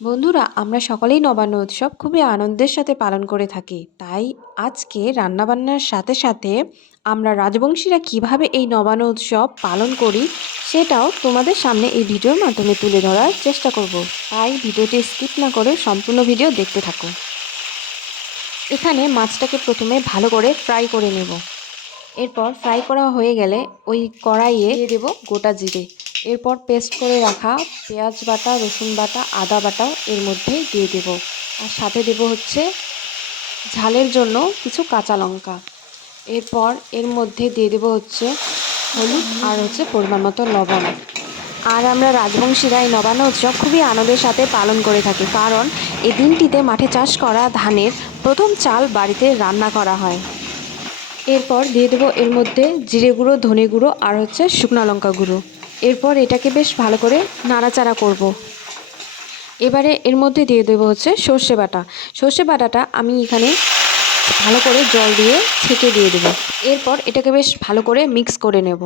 বন্ধুরা, আমরা সকলেই নবান্ন উৎসব খুবই আনন্দের সাথে পালন করে থাকি। তাই আজকে রান্নাবান্নার সাথে সাথে আমরা রাজবংশীরা কিভাবে এই নবান্ন উৎসব পালন করি সেটাও তোমাদের সামনে এই ভিডিওর মাধ্যমে তুলে ধরার চেষ্টা করব। তাই ভিডিওটি স্কিপ না করে সম্পূর্ণ ভিডিও দেখতে থাকো। এখানে মাছটাকে প্রথমে ভালো করে ফ্রাই করে নেব। এরপর ফ্রাই করা হয়ে গেলে ওই কড়াইয়ে দিয়ে দেবো গোটা জিরে। এরপর পেস্ট করে রাখা পেঁয়াজ বাটা, রসুন বাটা, আদা বাটাও এর মধ্যে দিয়ে দেব। আর সাথে দেব হচ্ছে ঝালের জন্য কিছু কাঁচা লঙ্কা। এরপর এর মধ্যে দিয়ে দেব হচ্ছে হলুদ আর হচ্ছে পরিমাণ মতো লবণ। আর আমরা রাজবংশীরা এই নবান্ন উৎসব খুবই আনন্দের সাথে পালন করে থাকি, কারণ এই দিনটিতে মাঠে চাষ করা ধানের প্রথম চাল বাড়িতে রান্না করা হয়। এরপর দিয়ে দেবো এর মধ্যে জিরে গুঁড়ো, ধনে গুঁড়ো আর হচ্ছে শুকনো লঙ্কা গুঁড়ো। এরপর এটাকে বেশ ভালো করে নাড়াচাড়া করব। এবারে এর মধ্যে দিয়ে দেবো হচ্ছে সর্ষে বাটা। সর্ষে বাটাটা আমি এখানে ভালো করে জল দিয়ে ছেঁকে দিয়ে দেবো। এরপর এটাকে বেশ ভালো করে মিক্স করে নেব।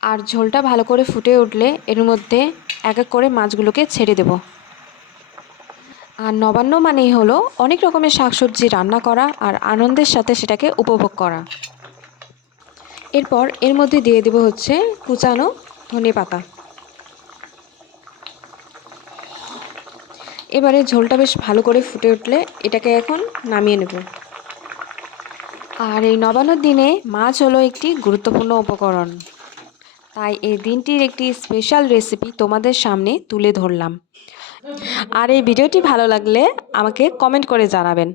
আর ঝোলটা ভালো করে ফুটে উঠলে এর মধ্যে এক এক করে মাছগুলোকে ছেড়ে দেব। আর নবান্ন মানেই হলো অনেক রকমের শাকসবজি রান্না করা আর আনন্দের সাথে সেটাকে উপভোগ করা। এরপর এর মধ্যে দিয়ে দেব হচ্ছে কুচানো ধনেপাতা। এবারে ঝোলটা বেশ ভালো করে ফুটে উঠলে এটাকে এখন নামিয়ে নেব। আর এই নবান্নর দিনে মাছ হলো একটি গুরুত্বপূর্ণ উপকরণ, তাই এই দিনটির একটি স্পেশাল রেসিপি তোমাদের সামনে তুলে ধরলাম। আর এই ভিডিওটি ভালো লাগলে আমাকে কমেন্ট করে জানাবেন।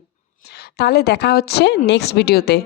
তাহলে দেখা হচ্ছে নেক্সট ভিডিওতে।